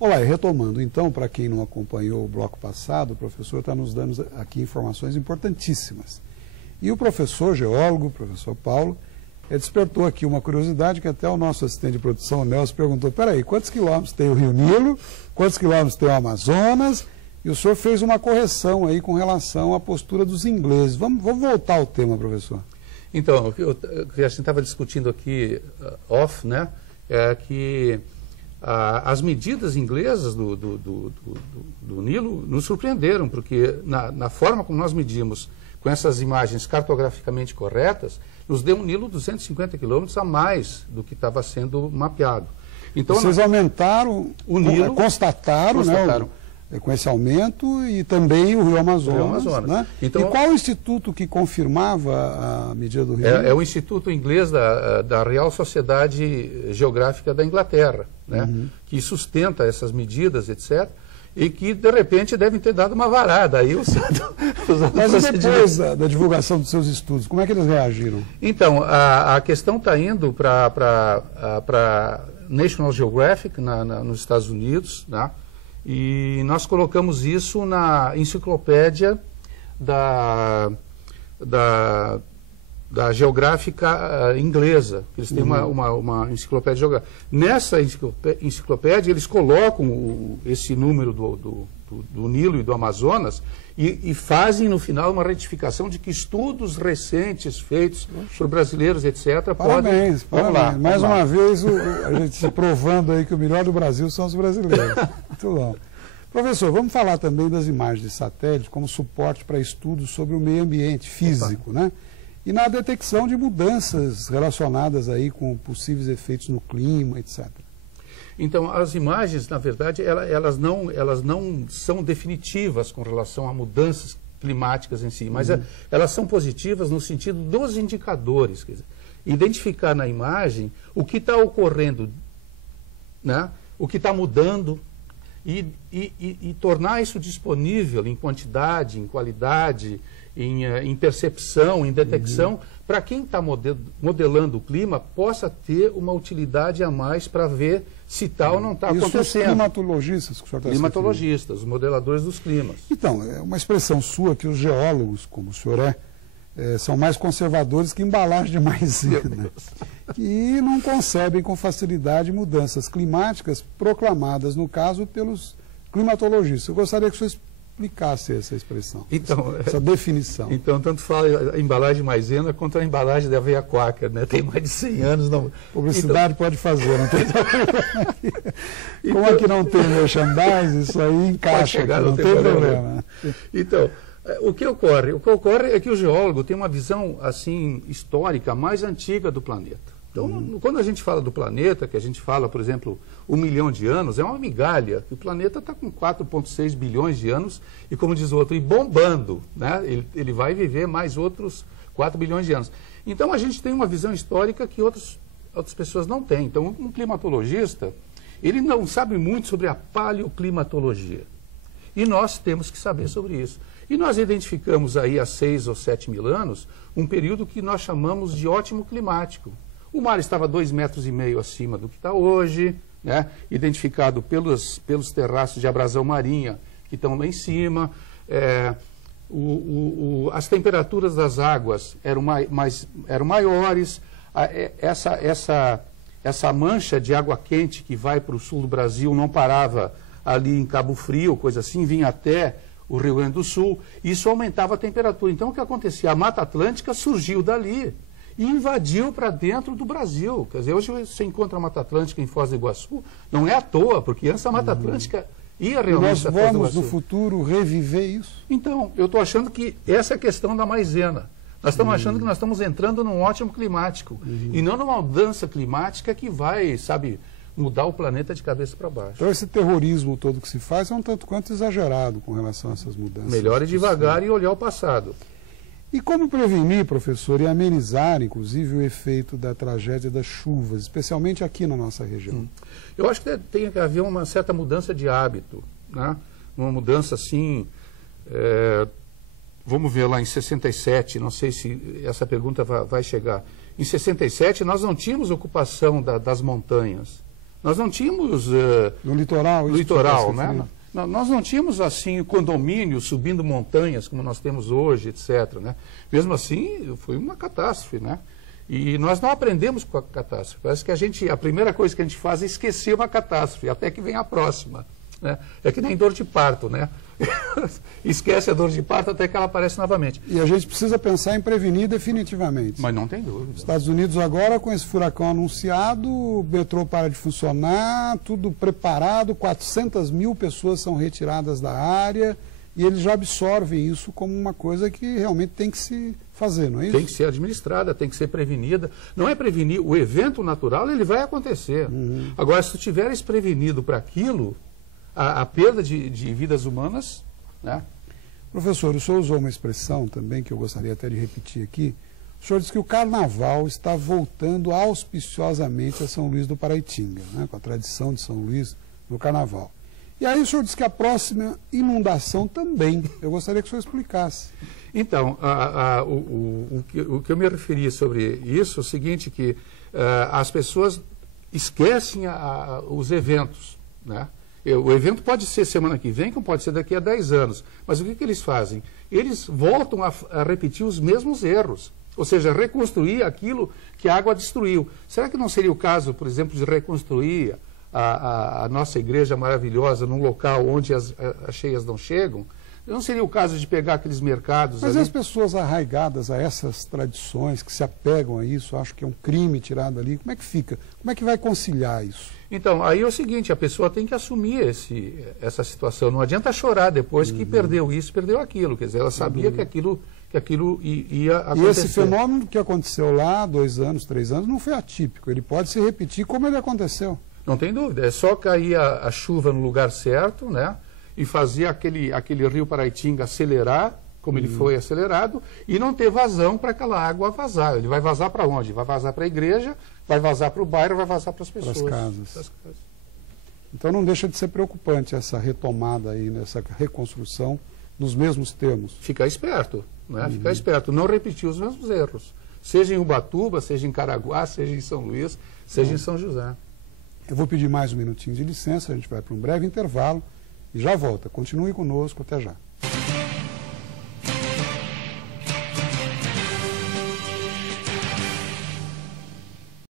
Olá, e retomando então, para quem não acompanhou o bloco passado, o professor está nos dando aqui informações importantíssimas. E o professor geólogo, o professor Paulo, despertou aqui uma curiosidade que até o nosso assistente de produção, o Nelson, perguntou, peraí, quantos quilômetros tem o Rio Nilo, quantos quilômetros tem o Amazonas? E o senhor fez uma correção aí com relação à postura dos ingleses. Vamos voltar ao tema, professor. Então, o que a gente estava discutindo aqui, off, né, é que as medidas inglesas do Nilo nos surpreenderam, porque na forma como nós medimos, com essas imagens cartograficamente corretas, nos deu um Nilo 250 quilômetros a mais do que estava sendo mapeado. Então, vocês aumentaram, o Nilo, constataram. Né, com esse aumento e também o Rio Amazonas. Né? Então, e qual o instituto que confirmava a medida do Rio? É o instituto inglês da Real Sociedade Geográfica da Inglaterra, né? Que sustenta essas medidas, etc., e que, de repente, devem ter dado uma varada. Aí Mas depois da divulgação dos seus estudos, como é que eles reagiram? Então, a questão está indo para National Geographic, nos Estados Unidos, né? E nós colocamos isso na enciclopédia da geográfica inglesa. Eles têm uma enciclopédia geográfica. Nessa enciclopédia, eles colocam esse número do Nilo e do Amazonas e fazem, no final, uma retificação de que estudos recentes feitos por brasileiros, etc., Parabéns. Mais uma vez, a gente provando aí que o melhor do Brasil são os brasileiros. Muito bom. Professor, vamos falar também das imagens de satélite como suporte para estudos sobre o meio ambiente físico, né? E na detecção de mudanças relacionadas aí com possíveis efeitos no clima, etc. Então, as imagens, na verdade, elas não são definitivas com relação a mudanças climáticas em si, mas elas são positivas no sentido dos indicadores. Quer dizer, identificar na imagem o que está ocorrendo, né? O que está mudando e tornar isso disponível em quantidade, em qualidade, em percepção, em detecção, para quem está modelando o clima possa ter uma utilidade a mais para ver se tal ou não está acontecendo. Isso os climatologistas que o senhor está Climatologistas, os modeladores dos climas. Então, é uma expressão sua que os geólogos, como o senhor são mais conservadores que embalagem de maisena, que não concebem com facilidade mudanças climáticas proclamadas, no caso, pelos climatologistas. Eu gostaria que o senhor explicasse essa expressão, essa definição. Então, tanto fala a embalagem de maisena quanto a embalagem de aveia quaker, né? Tem mais de 100 anos. Não... Publicidade pode fazer, não tem problema. Como aqui não tem merchandising, isso aí encaixa, aqui, não tem problema. Então, o que ocorre? O que ocorre é que o geólogo tem uma visão assim histórica mais antiga do planeta. Então, quando a gente fala do planeta, que a gente fala, por exemplo, 1 milhão de anos, é uma migalha. O planeta está com 4,6 bilhões de anos e, como diz o outro, e bombando, né? Ele vai viver mais outros 4 bilhões de anos. Então, a gente tem uma visão histórica que outras pessoas não têm. Então, um climatologista, ele não sabe muito sobre a paleoclimatologia. E nós temos que saber sobre isso. E nós identificamos aí há 6 ou 7 mil anos um período que nós chamamos de ótimo climático. O mar estava 2,5 metros acima do que está hoje, né? Identificado pelos terraços de abrasão marinha que estão lá em cima. As temperaturas das águas eram maiores. Essa mancha de água quente que vai para o sul do Brasil não parava ali em Cabo Frio, coisa assim, vinha até o Rio Grande do Sul. Isso aumentava a temperatura. Então, o que acontecia? A Mata Atlântica surgiu dali e invadiu para dentro do Brasil. Quer dizer, hoje você encontra a Mata Atlântica em Foz do Iguaçu, não é à toa, porque antes a Mata Atlântica ia realmente a Foz do Iguaçu. Nós vamos, no futuro, reviver isso? Então, eu estou achando que essa é a questão da maisena. Nós estamos achando que nós estamos entrando num ótimo climático, e não numa mudança climática que vai, sabe, mudar o planeta de cabeça para baixo. Então, esse terrorismo todo que se faz é um tanto quanto exagerado com relação a essas mudanças. Melhor ir devagar e olhar o passado. E como prevenir, professor, e amenizar, inclusive, o efeito da tragédia das chuvas, especialmente aqui na nossa região? Eu acho que tem que haver uma certa mudança de hábito, né? Uma mudança assim... vamos ver lá em 67, não sei se essa pergunta vai chegar. Em 67, nós não tínhamos ocupação das montanhas. Nós não tínhamos... no litoral? No litoral, né? Nós não tínhamos, assim, condomínios subindo montanhas, como nós temos hoje, etc., né? Mesmo assim, foi uma catástrofe, né? E nós não aprendemos com a catástrofe. Parece que a primeira coisa que a gente faz é esquecer uma catástrofe, até que vem a próxima, né? É que nem dor de parto, né? Esquece a dor de parto até que ela aparece novamente. E a gente precisa pensar em prevenir definitivamente. Mas não tem dúvida. Estados Unidos agora, com esse furacão anunciado, o metrô para de funcionar, tudo preparado, 400 mil pessoas são retiradas da área, e eles já absorvem isso como uma coisa que realmente tem que se fazer, não é isso? Tem que ser administrada, tem que ser prevenida. Não é prevenir, o evento natural ele vai acontecer. Agora, se tu tiveres prevenido para aquilo, a perda de vidas humanas, né? Professor, o senhor usou uma expressão também que eu gostaria até de repetir aqui. O senhor disse que o carnaval está voltando auspiciosamente a São Luís do Paraitinga, né? Com a tradição de São Luís no carnaval. E aí o senhor disse que a próxima inundação também. Eu gostaria que o senhor explicasse. Então, o que eu me referi sobre isso é o seguinte, que as pessoas esquecem os eventos, né? O evento pode ser semana que vem, como pode ser daqui a 10 anos. Mas o que eles fazem? Eles voltam a repetir os mesmos erros. Ou seja, reconstruir aquilo que a água destruiu. Será que não seria o caso, por exemplo, de reconstruir a nossa igreja maravilhosa num local onde as cheias não chegam? Não seria o caso de pegar aqueles mercados... Mas ali? as pessoas arraigadas a essas tradições, que se apegam a isso, acham que é um crime tirado ali, como é que fica? Como é que vai conciliar isso? Então, aí é o seguinte, a pessoa tem que assumir essa situação. Não adianta chorar depois que perdeu isso, perdeu aquilo. Quer dizer, ela sabia que aquilo ia acontecer. E esse fenômeno que aconteceu lá, 2 anos, 3 anos, não foi atípico. Ele pode se repetir como ele aconteceu. Não tem dúvida. É só cair a chuva no lugar certo, né? E fazer aquele rio Paraitinga acelerar, como ele foi acelerado, e não ter vazão para aquela água vazar. Ele vai vazar para onde? Vai vazar para a igreja, vai vazar para o bairro, vai vazar para as pessoas. Para as casas. Então não deixa de ser preocupante essa retomada aí, nessa reconstrução nos mesmos termos. Ficar esperto, né? Ficar esperto, não repetir os mesmos erros. Seja em Ubatuba, seja em Caraguá, seja em São Luís, seja em São José. Eu vou pedir mais um minutinho de licença, a gente vai para um breve intervalo e já volta. Continue conosco, até já.